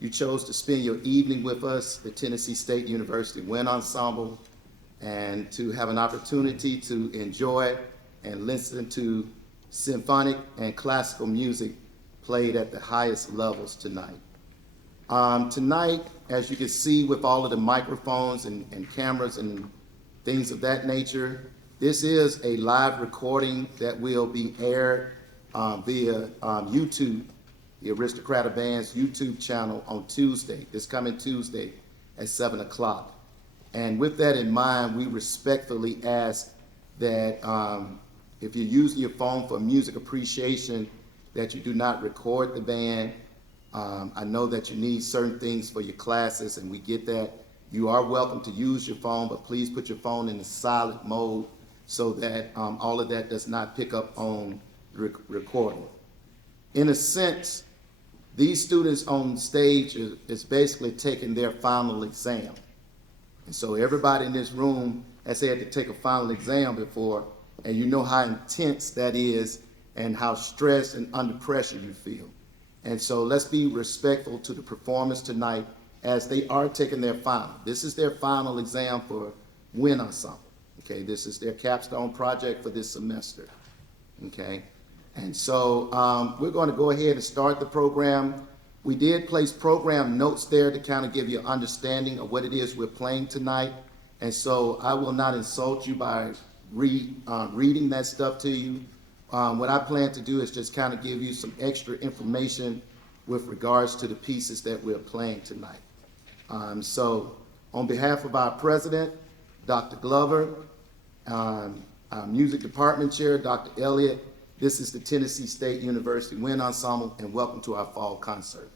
you chose to spend your evening with us, the Tennessee State University Wind Ensemble, and to have an opportunity to enjoy and listen to symphonic and classical music played at the highest levels tonight. Tonight, as you can see with all of the microphones and cameras and things of that nature, this is a live recording that will be aired via YouTube, the Aristocrata Band's YouTube channel on Tuesday, this coming Tuesday at 7 o'clock. And with that in mind, we respectfully ask that if you're using your phone for music appreciation, that you do not record the band. I know that you need certain things for your classes, and we get that. You are welcome to use your phone, but please put your phone in the silent mode so that all of that does not pick up on recording. In a sense, these students on stage is basically taking their final exam. And so everybody in this room has had to take a final exam before, and you know how intense that is and how stressed and under pressure you feel. And so let's be respectful to the performers tonight as they are taking their final. This is their final exam for Wind Ensemble. Okay, this is their capstone project for this semester. Okay, and so we're going to go ahead and start the program. We did place program notes there to kind of give you an understanding of what it is we're playing tonight. And so I will not insult you by reading that stuff to you. What I plan to do is just kind of give you some extra information with regards to the pieces that we're playing tonight. So on behalf of our president, Dr. Glover, our music department chair, Dr. Elliott, this is the Tennessee State University Wind Ensemble, and welcome to our fall concert.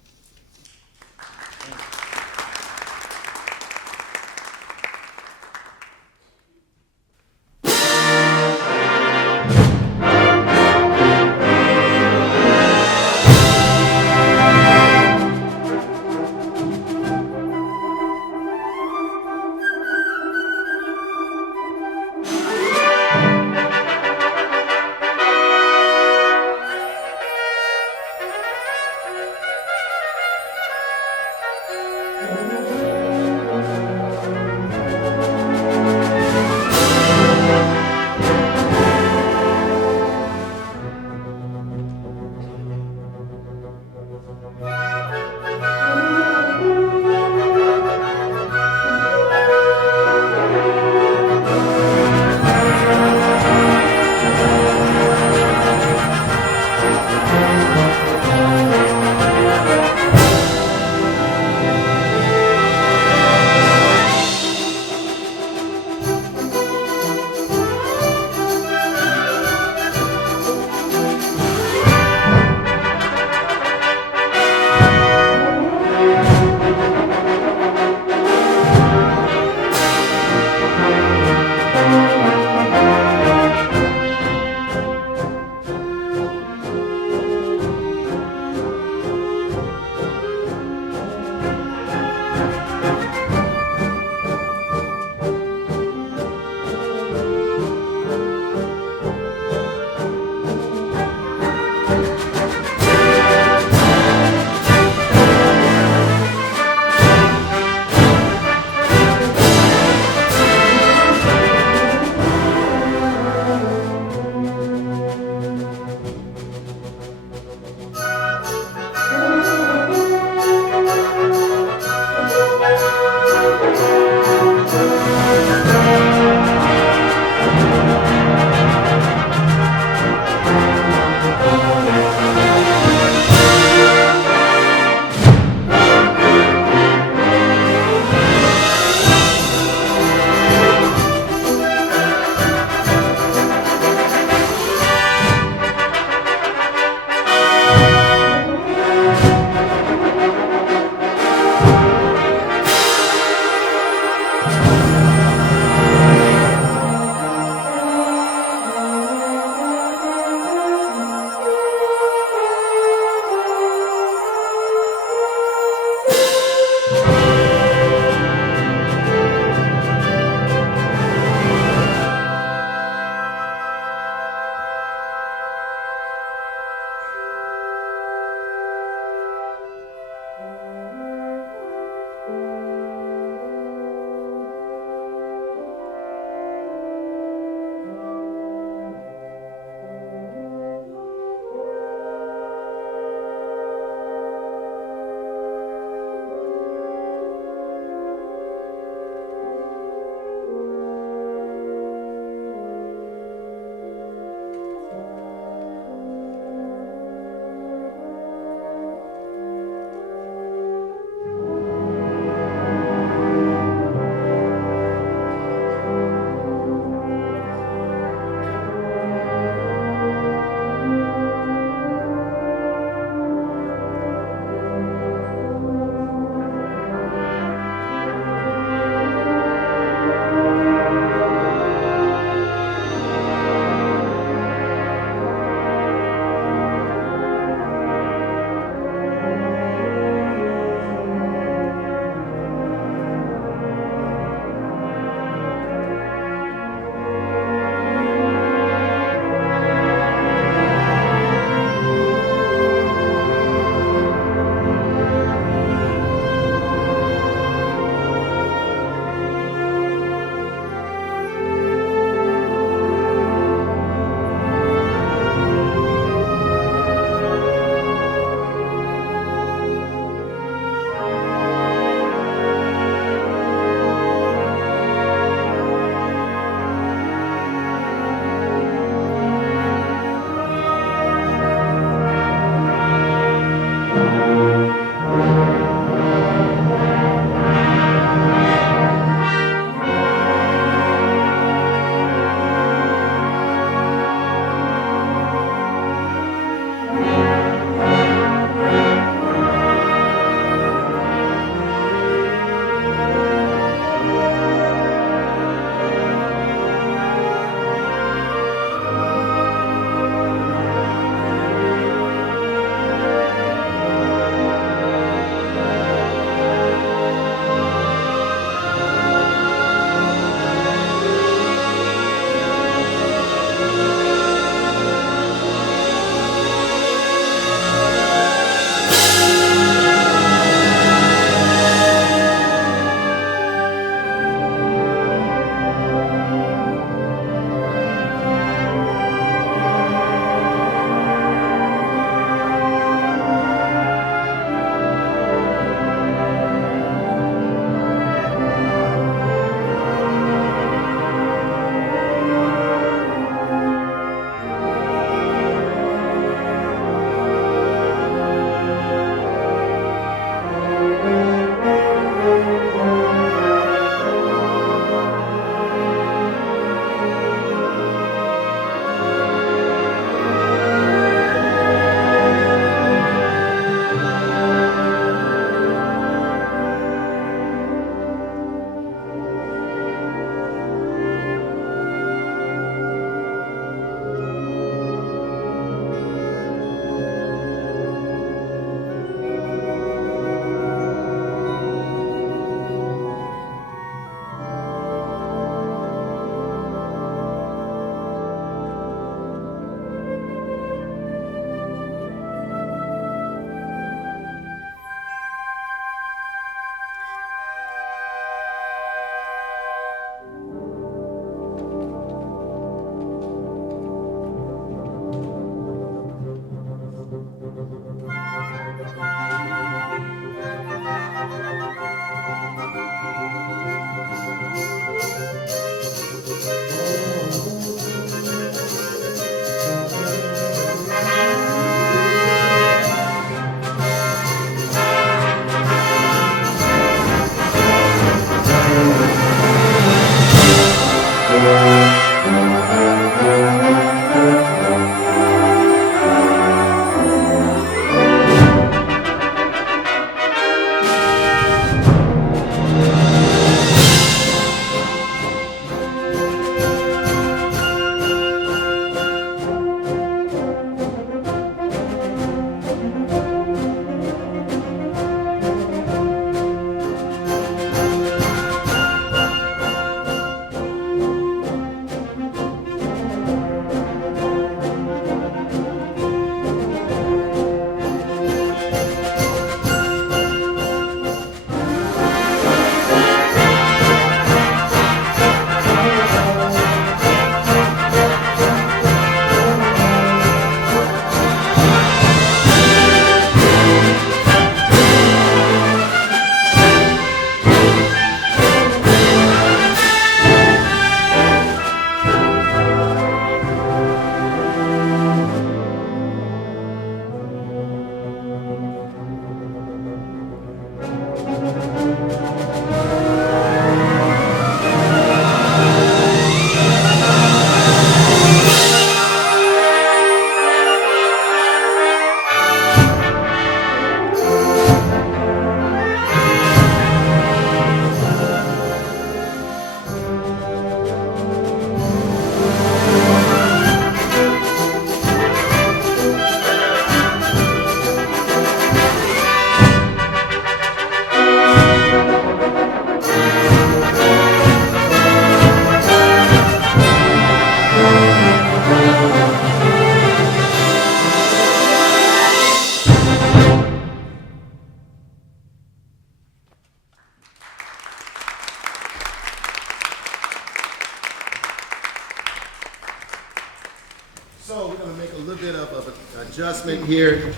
adjustment here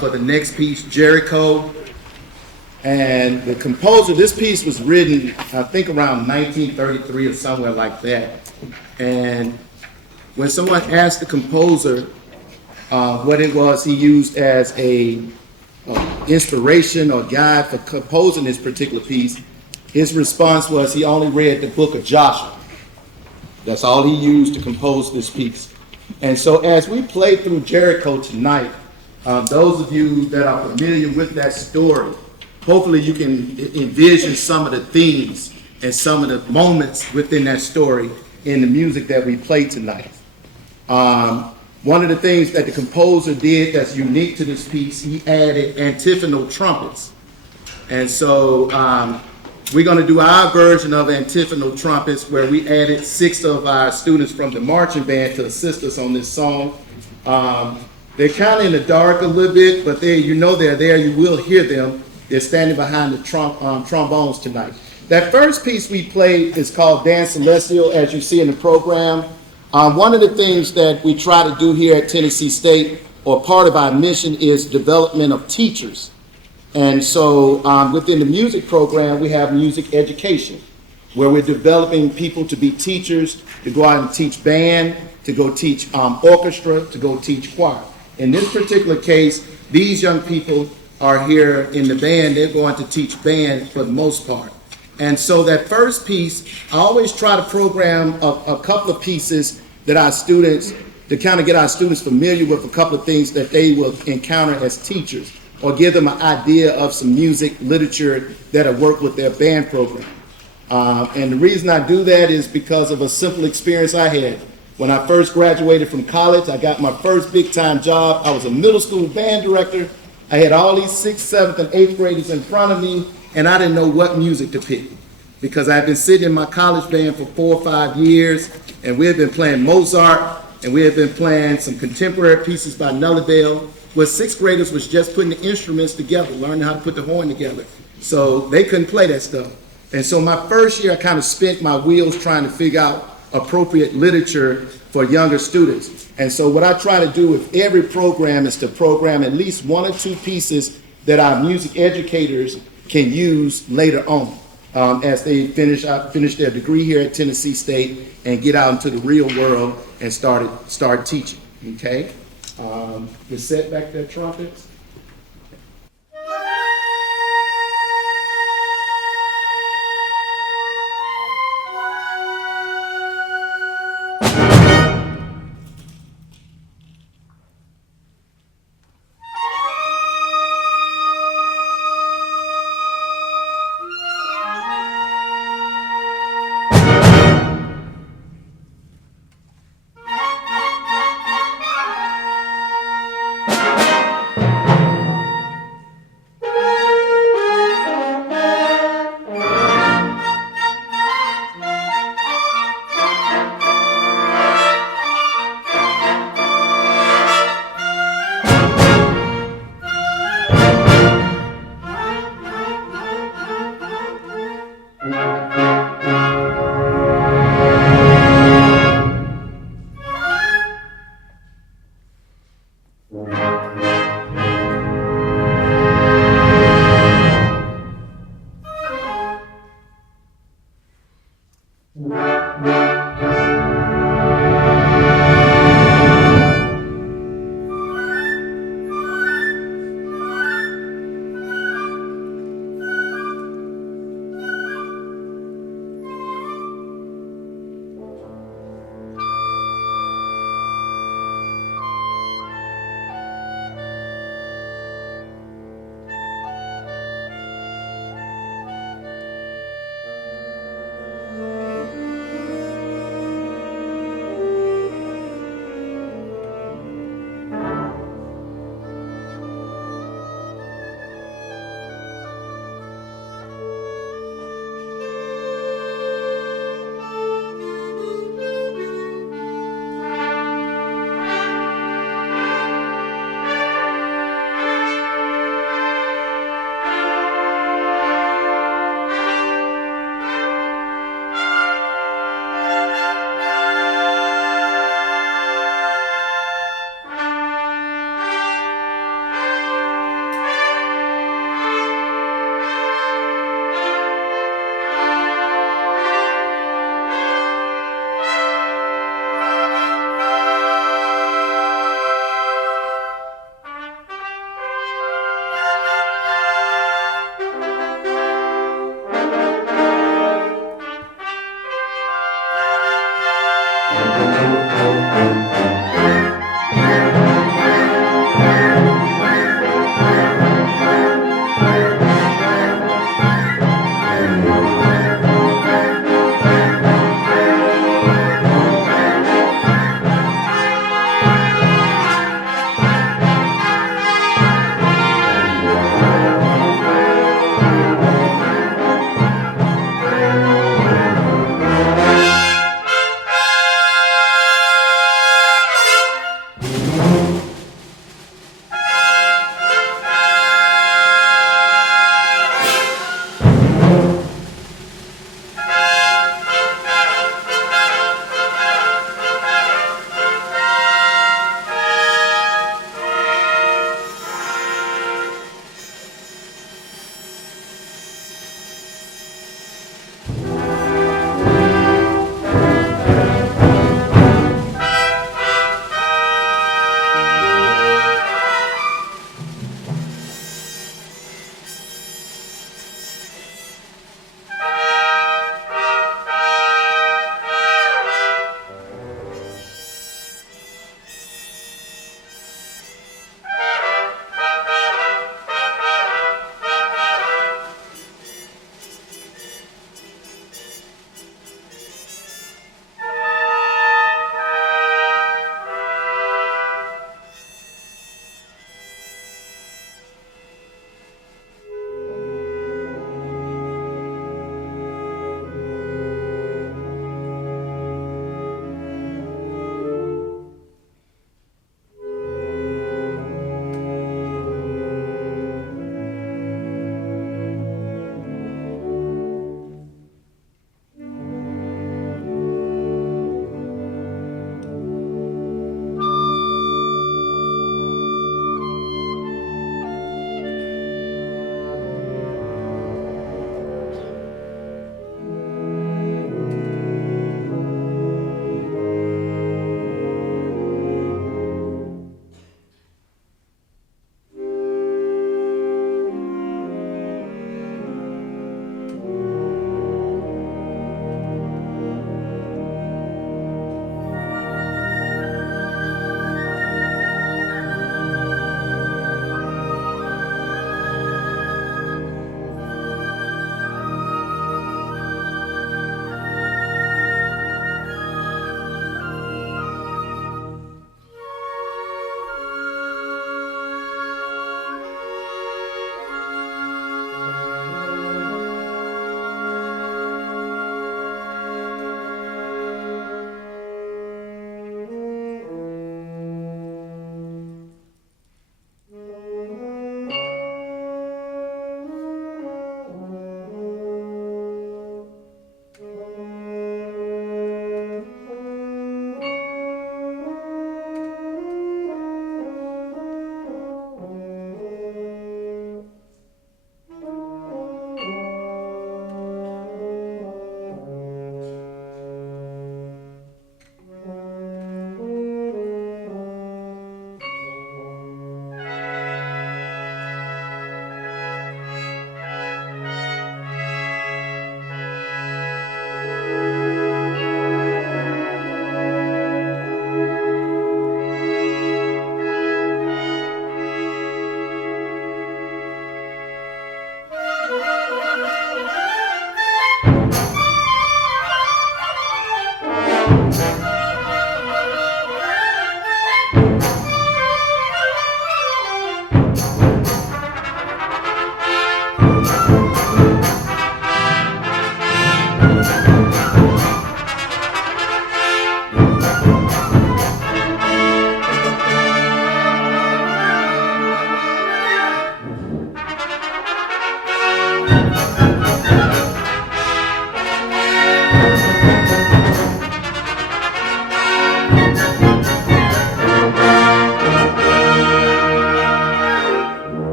for the next piece, Jericho. And the composer, this piece was written, I think around 1933 or somewhere like that. And when someone asked the composer what it was he used as a inspiration or guide for composing this particular piece, his response was he only read the book of Joshua. That's all he used to compose this piece. And so as we play through Jericho tonight, those of you that are familiar with that story, hopefully you can envision some of the themes and some of the moments within that story in the music that we play tonight. One of the things that the composer did that's unique to this piece, he added antiphonal trumpets. And so we're going to do our version of antiphonal trumpets, where we added 6 of our students from the marching band to assist us on this song. They're kind of in the dark a little bit, but they're there. You will hear them. They're standing behind the trombones tonight. That first piece we played is called DANSE Celestial, as you see in the program. One of the things that we try to do here at Tennessee State, or part of our mission, is development of teachers. And so within the music program, we have music education, where we're developing people to be teachers, to go out and teach band, to go teach orchestra, to go teach choir. In this particular case, these young people are here in the band. They're going to teach band for the most part. And so that first piece, I always try to program a couple of pieces that our students, to kind of get our students familiar with a couple of things that they will encounter as teachers, or give them an idea of some music literature that'll work with their band program. And the reason I do that is because of a simple experience I had. When I first graduated from college, I got my first big time job. I was a middle school band director. I had all these 6th, 7th, and 8th graders in front of me, and I didn't know what music to pick, because I had been sitting in my college band for 4 or 5 years, and we had been playing Mozart, and we had been playing some contemporary pieces by Nulladale, where 6th graders was just putting the instruments together, learning how to put the horn together. So they couldn't play that stuff. And so my first year, I kind of spent my wheels trying to figure out appropriate literature for younger students. And so what I try to do with every program is to program at least 1 or 2 pieces that our music educators can use later on as they finish their degree here at Tennessee State and get out into the real world and start teaching. Okay, you set back their trumpets.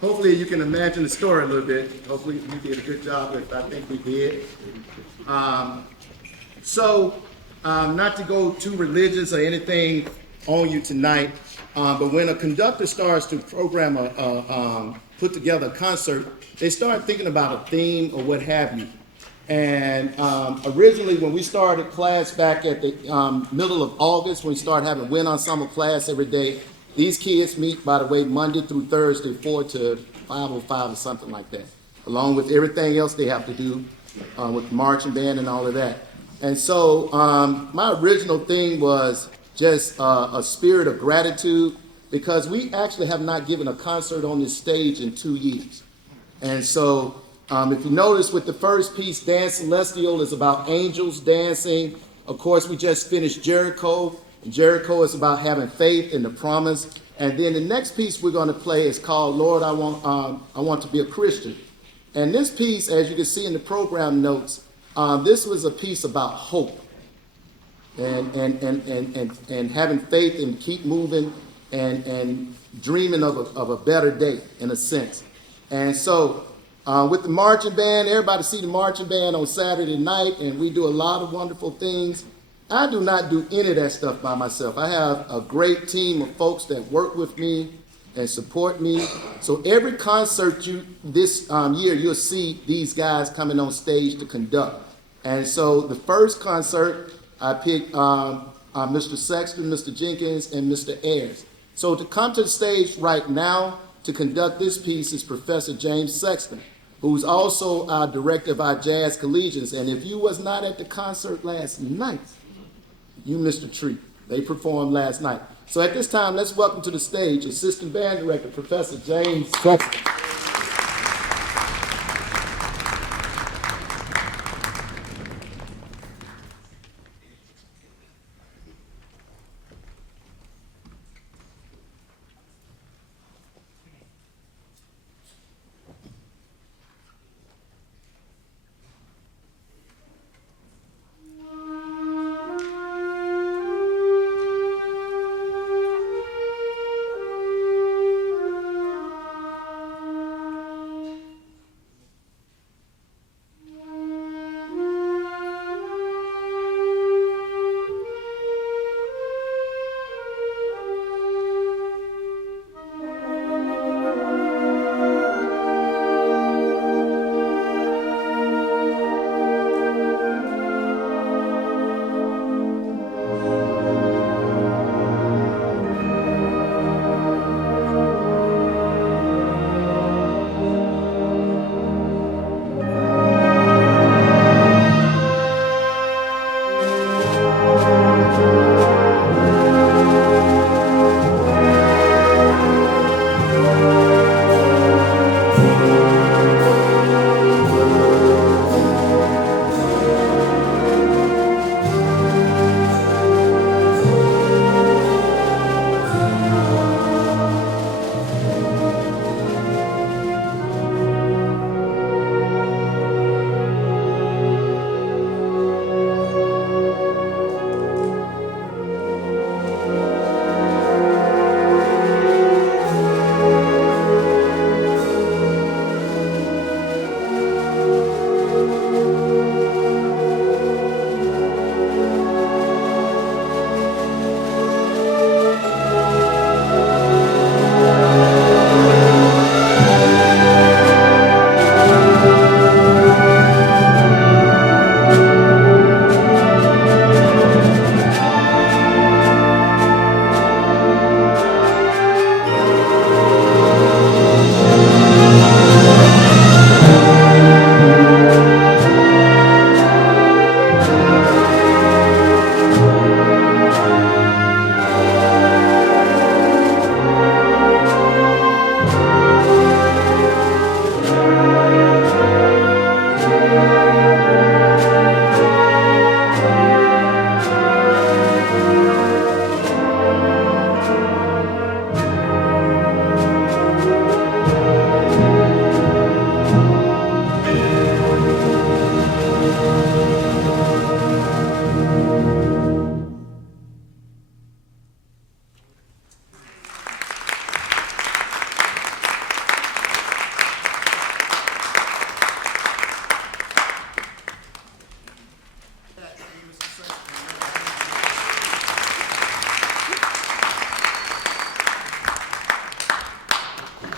hopefully you can imagine the story a little bit. Hopefully we did a good job with it. I think we did. Not to go too religious or anything on you tonight, but when a conductor starts to program put together a concert, they start thinking about a theme or what have you. And originally, when we started class back at the middle of August, when we started having wind ensemble class every day, these kids meet, by the way, Monday through Thursday, 4 to 5:05 or something like that, along with everything else they have to do with marching band and all of that. And so my original thing was just a spirit of gratitude, because we actually have not given a concert on this stage in 2 years. And so if you notice with the first piece, Dance Celestial is about angels dancing. Of course, we just finished Jericho. And Jericho is about having faith in the promise. And then the next piece we're going to play is called Lord, I Want to Be a Christian. And this piece, as you can see in the program notes, this was a piece about hope and having faith and keep moving and dreaming of a better day, in a sense. And so with the marching band, everybody see the marching band on Saturday night, and we do a lot of wonderful things. I do not do any of that stuff by myself. I have a great team of folks that work with me and support me. So every concert this year, you'll see these guys coming on stage to conduct. And so the first concert, I picked Mr. Sexton, Mr. Jenkins, and Mr. Ayers. So to come to the stage right now to conduct this piece is Professor James Sexton, who's also our director of our jazz collegians. And if you was not at the concert last night, you missed a treat. They performed last night. So at this time, let's welcome to the stage Assistant Band Director, Professor James Sexton.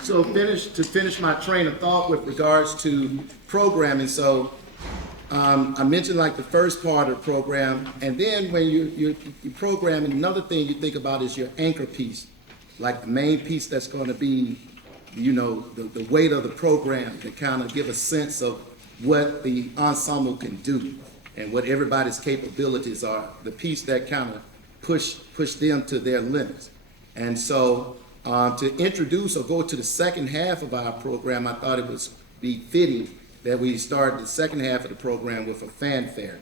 So to finish my train of thought with regards to programming, so I mentioned like the first part of the program, and then when you're programming, another thing you think about is your anchor piece, like the main piece that's going to be, you know, the weight of the program to kind of give a sense of what the ensemble can do and what everybody's capabilities are, the piece that kind of push them to their limits. And so to introduce or go to the second half of our program, I thought it would be fitting that we start the second half of the program with a fanfare.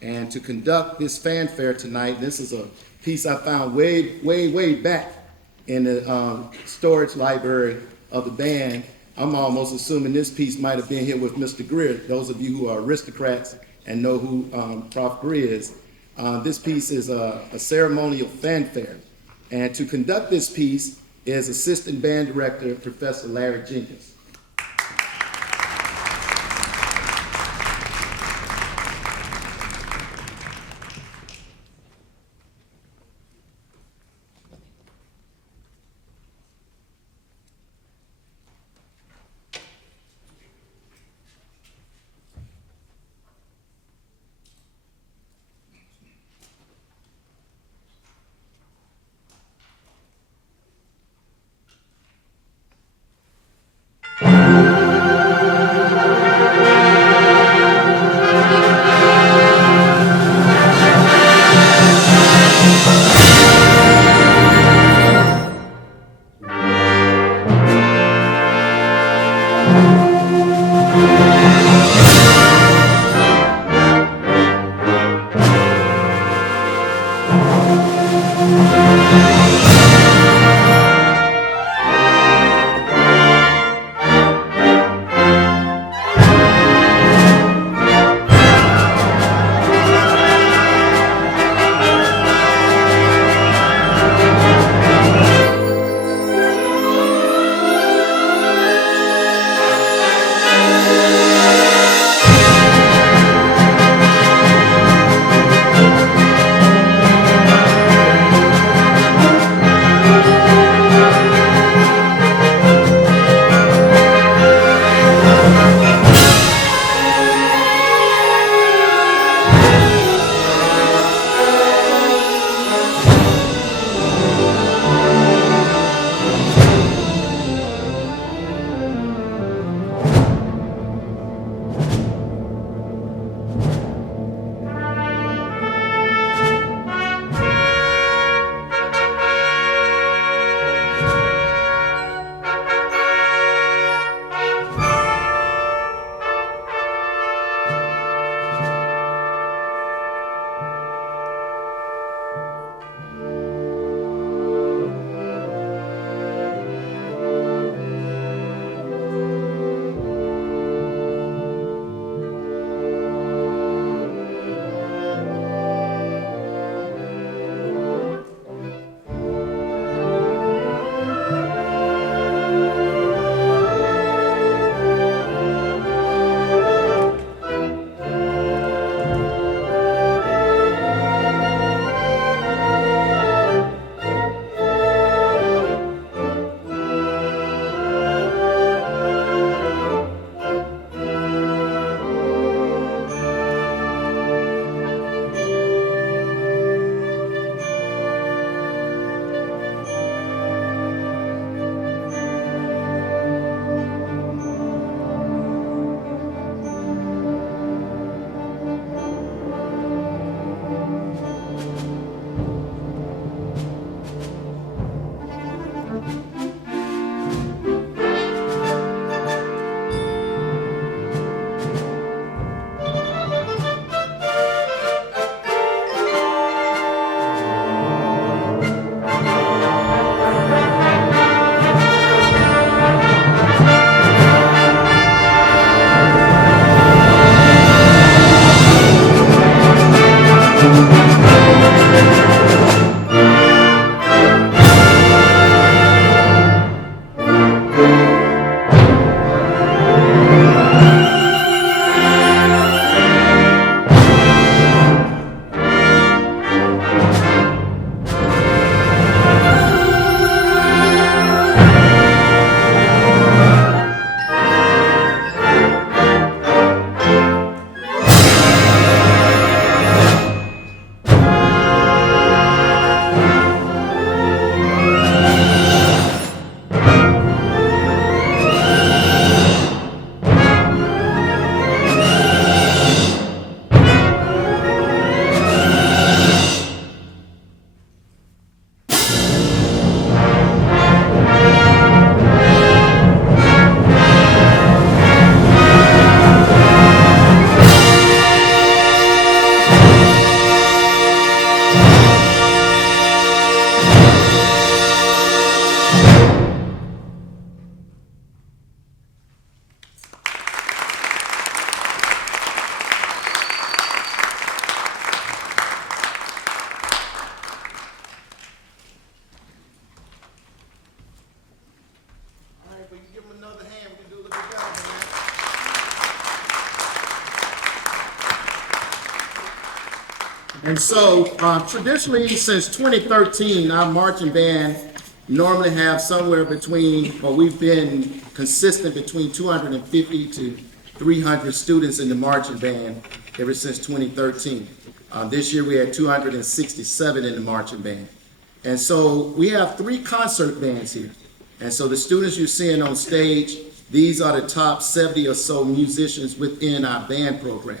And to conduct this fanfare tonight, this is a piece I found way back in the storage library of the band. I'm almost assuming this piece might have been here with Mr. Greer. Those of you who are aristocrats and know who Prof. Greer is. This piece is a ceremonial fanfare. And to conduct this piece is Assistant Band Director, Professor Larry Jenkins. And so traditionally, since 2013, our marching band normally have somewhere between, or we've been consistent between 250 to 300 students in the marching band ever since 2013. This year we had 267 in the marching band. And so we have 3 concert bands here. And so the students you're seeing on stage, these are the top 70 or so musicians within our band program.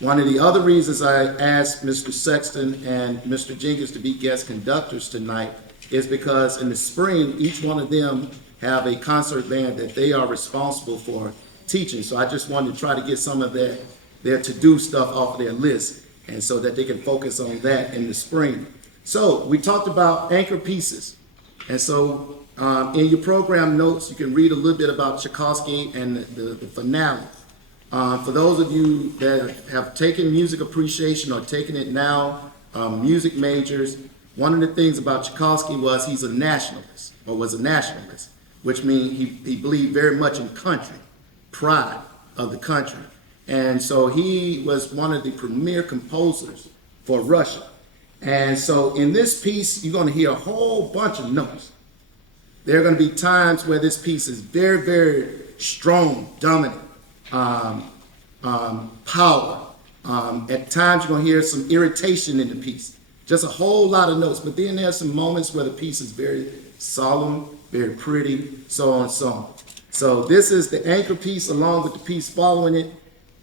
One of the other reasons I asked Mr. Sexton and Mr. Jenkins to be guest conductors tonight is because in the spring, each one of them have a concert band that they are responsible for teaching. So I just wanted to try to get some of their to-do stuff off their list, and so that they can focus on that in the spring. So we talked about anchor pieces. And so in your program notes, you can read a little bit about Tchaikovsky and the finale. For those of you that have taken music appreciation or taken it now, music majors, one of the things about Tchaikovsky was he's a nationalist, or was a nationalist, which means he believed very much in country, pride of the country. And so he was one of the premier composers for Russia. And so in this piece, you're going to hear a whole bunch of notes. There are going to be times where this piece is very, very strong, dominant, power. At times you're going to hear some irritation in the piece. Just a whole lot of notes. But then there's some moments where the piece is very solemn, very pretty, so on and so on. So this is the anchor piece along with the piece following it.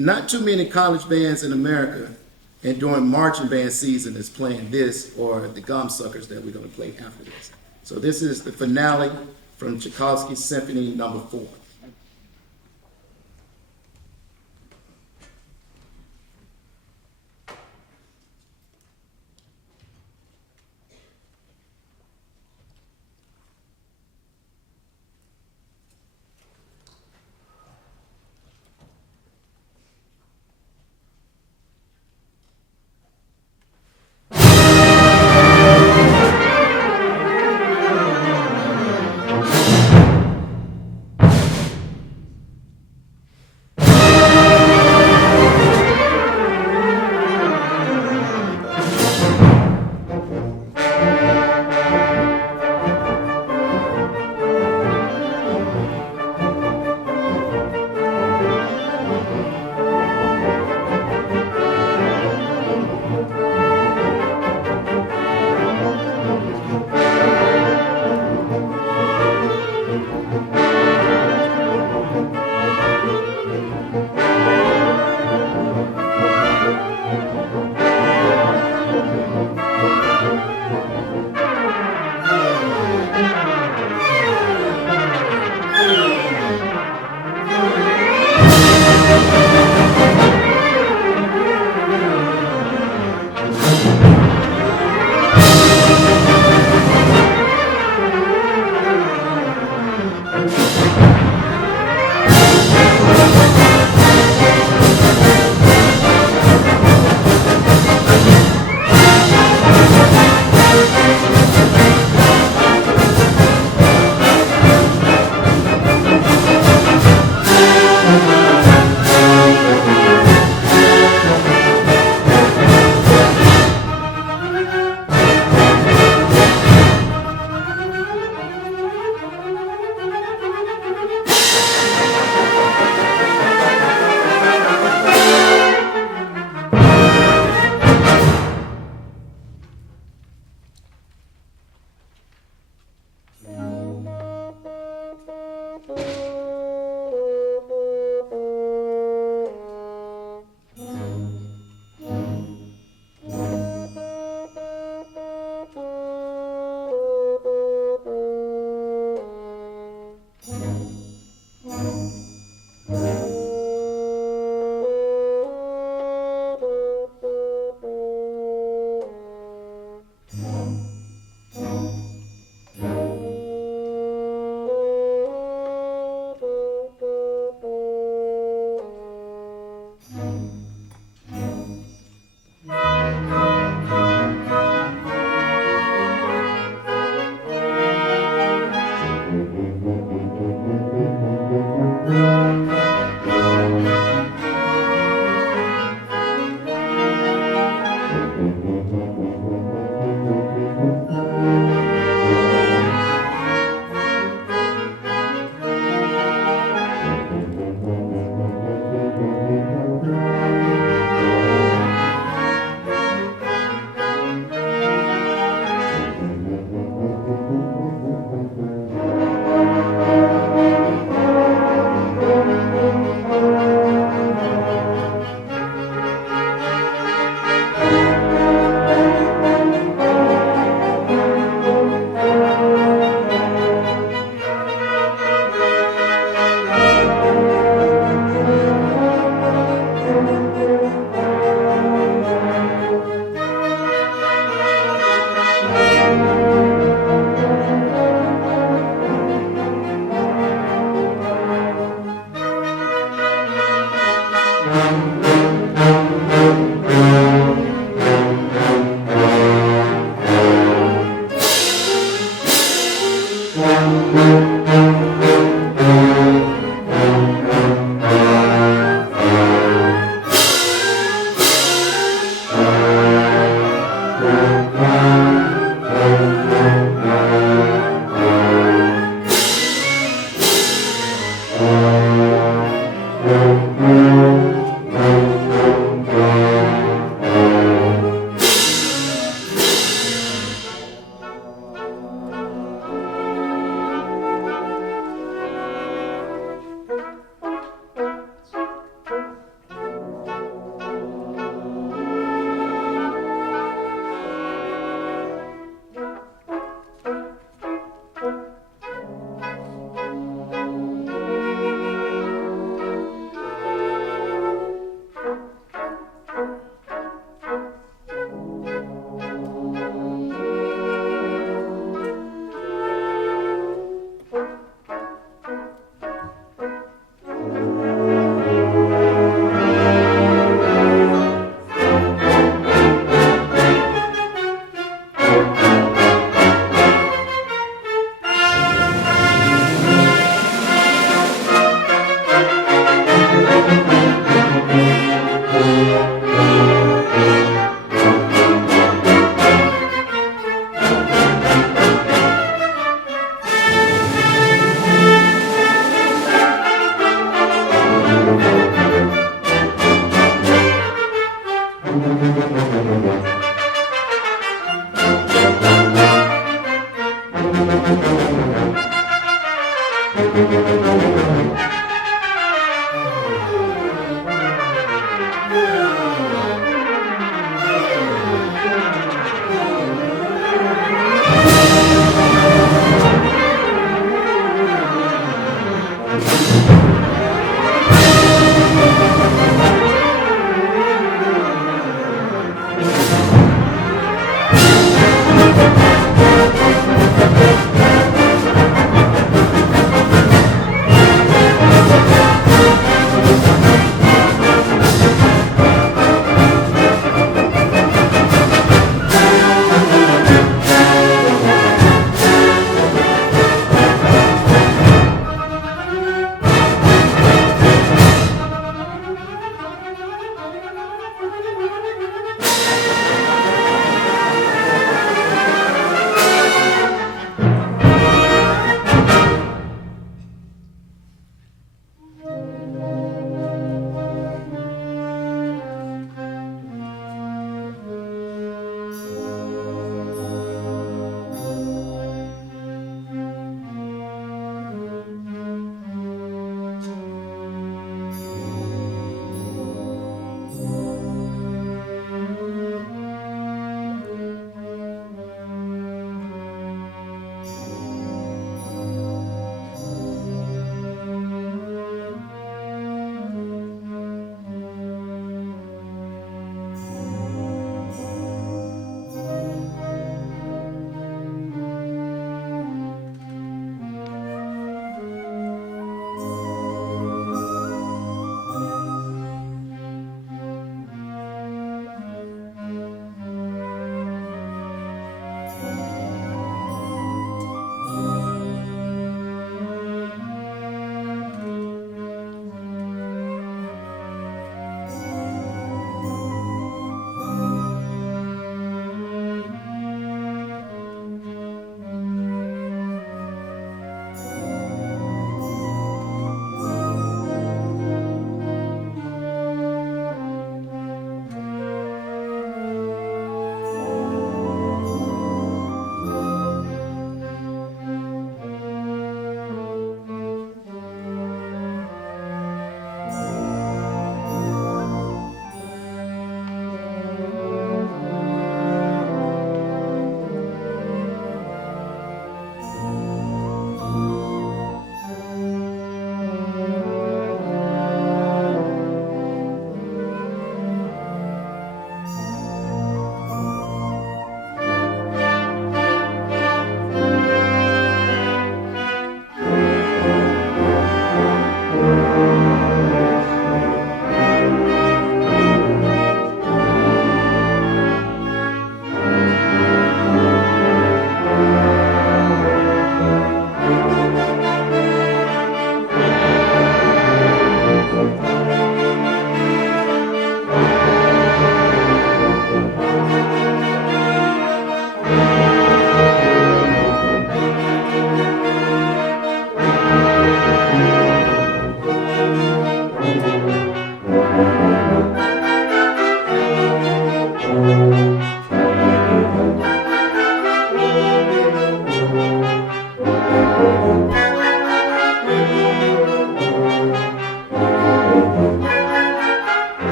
Not too many college bands in America and during marching band season is playing this or the Gumsuckers that we're going to play after this. So this is the finale from Tchaikovsky's Symphony No. 4.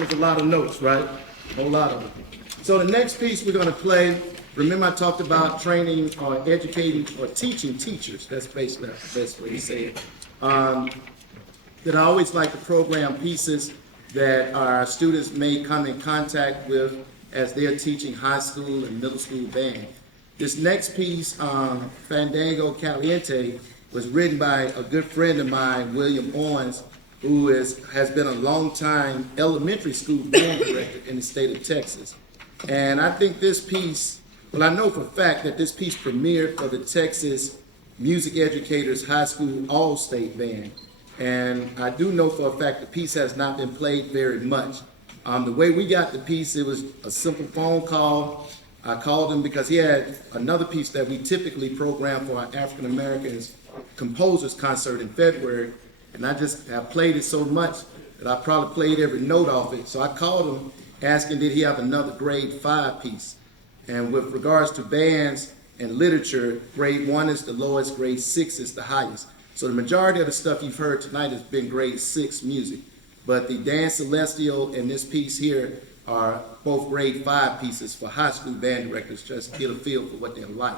Was a lot of notes, right? A whole lot of them. So the next piece we're going to play, remember I talked about training or educating or teaching teachers. That's basically the best way to say it. That I always like to program pieces that our students may come in contact with as they're teaching high school and middle school band. This next piece, Fandango Caliente, was written by a good friend of mine, William Owens, who has been a long-time elementary school band director in the state of Texas. And I think this piece, well, I know for a fact that this piece premiered for the Texas Music Educators High School All-State Band. And I do know for a fact the piece has not been played very much. The way we got the piece, it was a simple phone call. I called him because he had another piece that we typically program for our African Americans Composers Concert in February. And I played it so much that I probably played every note off it. So I called him asking did he have another grade 5 piece. And with regards to bands and literature, grade 1 is the lowest, grade 6 is the highest. So the majority of the stuff you've heard tonight has been grade 6 music. But the DANSE Celestial and this piece here are both grade 5 pieces for high school band directors, just to get a feel for what they're like.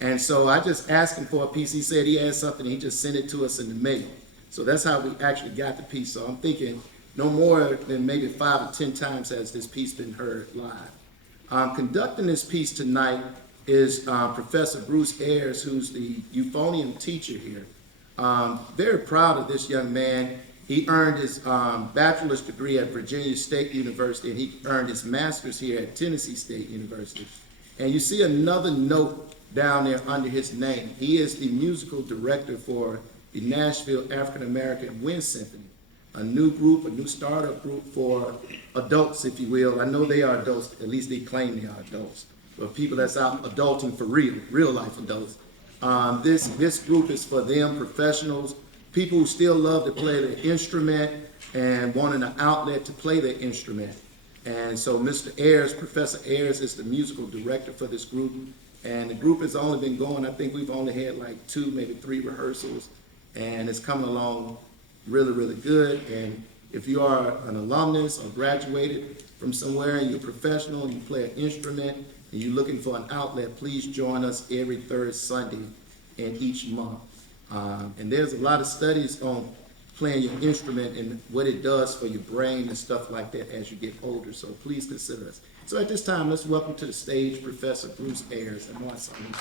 And so I just asked him for a piece. He said he had something, he just sent it to us in the mail. So that's how we actually got the piece. So I'm thinking no more than maybe 5 or 10 times has this piece been heard live. Conducting this piece tonight is Professor Bruce Ayers, who's the euphonium teacher here. Very proud of this young man. He earned his bachelor's degree at Virginia State University, and he earned his master's here at Tennessee State University. And you see another note down there under his name. He is the musical director for the Nashville African American Wind Symphony, a new group, a new startup group for adults, if you will. I know they are adults, at least they claim they are adults, but people that's out adulting for real life adults. This group is for them, professionals, people who still love to play the instrument and wanting an outlet to play their instrument. And so Mr. Ayers, Professor Ayers, is the musical director for this group. And the group has only been going, I think we've only had like 2, maybe 3 rehearsals. And it's coming along really, really good. And if you are an alumnus or graduated from somewhere and you're a professional and you play an instrument and you're looking for an outlet, please join us every third Sunday in each month. And there's a lot of studies on playing your instrument and what it does for your brain and stuff like that as you get older. So please consider us. So at this time, let's welcome to the stage Professor Bruce Ayers. And more songs.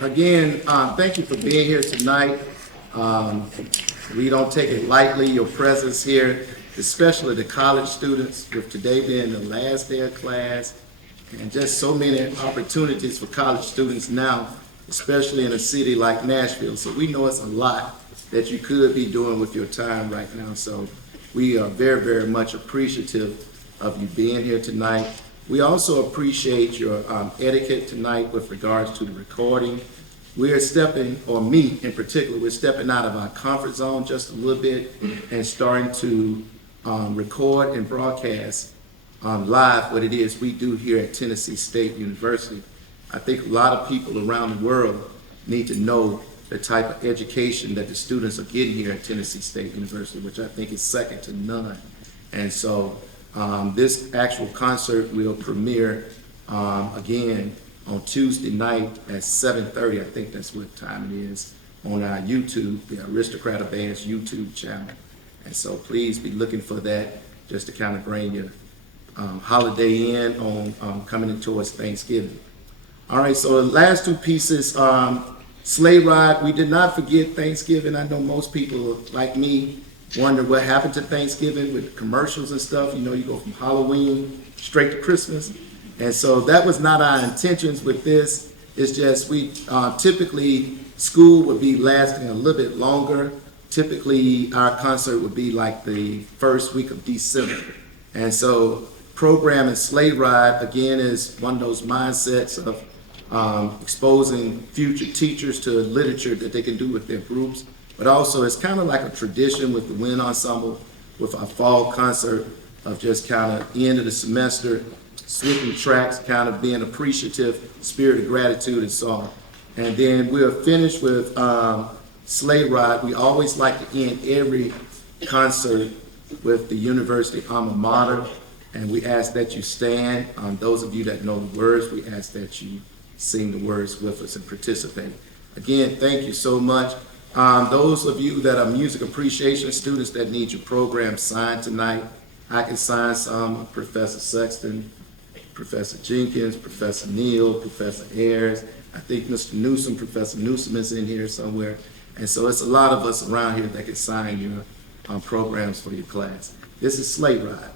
Again, thank you for being here tonight. We don't take it lightly, your presence here, especially the college students, with today being the last day of class, and just so many opportunities for college students now, especially in a city like Nashville. So we know it's a lot that you could be doing with your time right now. So we are very, very much appreciative of you being here tonight. We also appreciate your etiquette tonight with regards to the recording. We are stepping, or me in particular, we're stepping out of our comfort zone just a little bit and starting to record and broadcast live what it is we do here at Tennessee State University. I think a lot of people around the world need to know the type of education that the students are getting here at Tennessee State University, which I think is second to none. And so this actual concert will premiere again on Tuesday night at 7:30. I think that's what time it is, on our YouTube, the Aristocrat of Band's YouTube channel. And so please be looking for that, just to kind of bring your holiday in on coming in towards Thanksgiving. All right, so the last two pieces, Sleigh Ride. We did not forget Thanksgiving. I know most people like me wonder what happened to Thanksgiving with commercials and stuff. You know, you go from Halloween straight to Christmas. And so that was not our intentions with this. It's just we typically, school would be lasting a little bit longer. Typically, our concert would be like the first week of December. And so programming Sleigh Ride, again, is one of those mindsets of exposing future teachers to literature that they can do with their groups. But also, it's kind of like a tradition with the Wind Ensemble, with our fall concert of just kind of end of the semester, switching tracks, kind of being appreciative, spirit of gratitude and so on. And then we'll finish with Sleigh Ride. We always like to end every concert with the university alma mater, and we ask that you stand. Those of you that know the words, we ask that you sing the words with us and participate. Again, thank you so much. Those of you that are music appreciation students that need your program signed tonight, I can sign some, Professor Sexton, Professor Jenkins, Professor Neal, Professor Ayers. I think Mr. Newsom, Professor Newsom is in here somewhere. And so it's a lot of us around here that can sign your programs for your class. This is Sleigh Ride.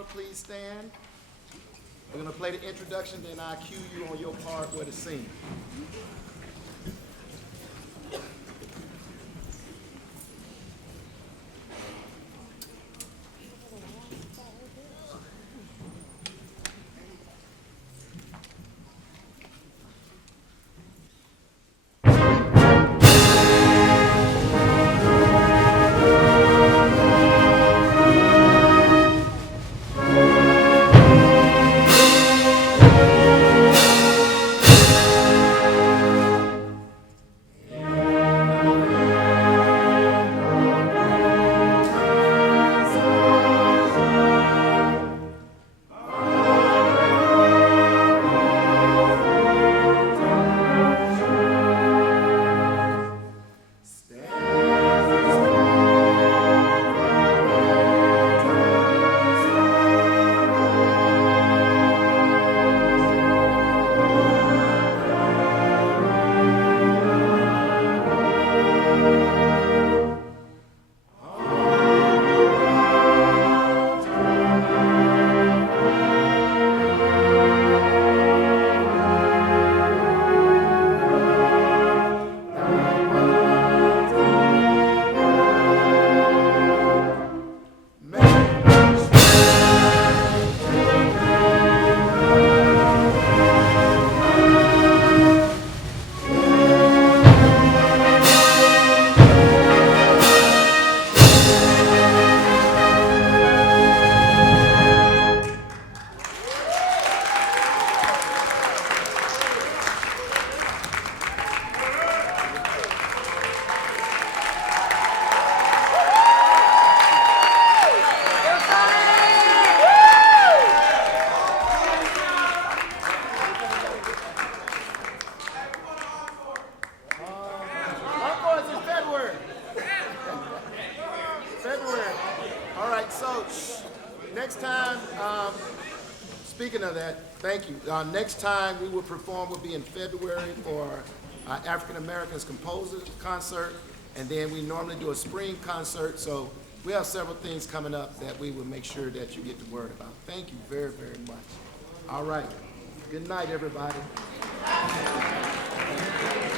to please stand. We're going to play the introduction, then I'll cue you on your part where to sing. Speaking of that, thank you. Next time we will perform will be in February for African Americans Composers Concert, and then we normally do a spring concert, so we have several things coming up that we will make sure that you get the word about. Thank you very, very much. All right. Good night, everybody.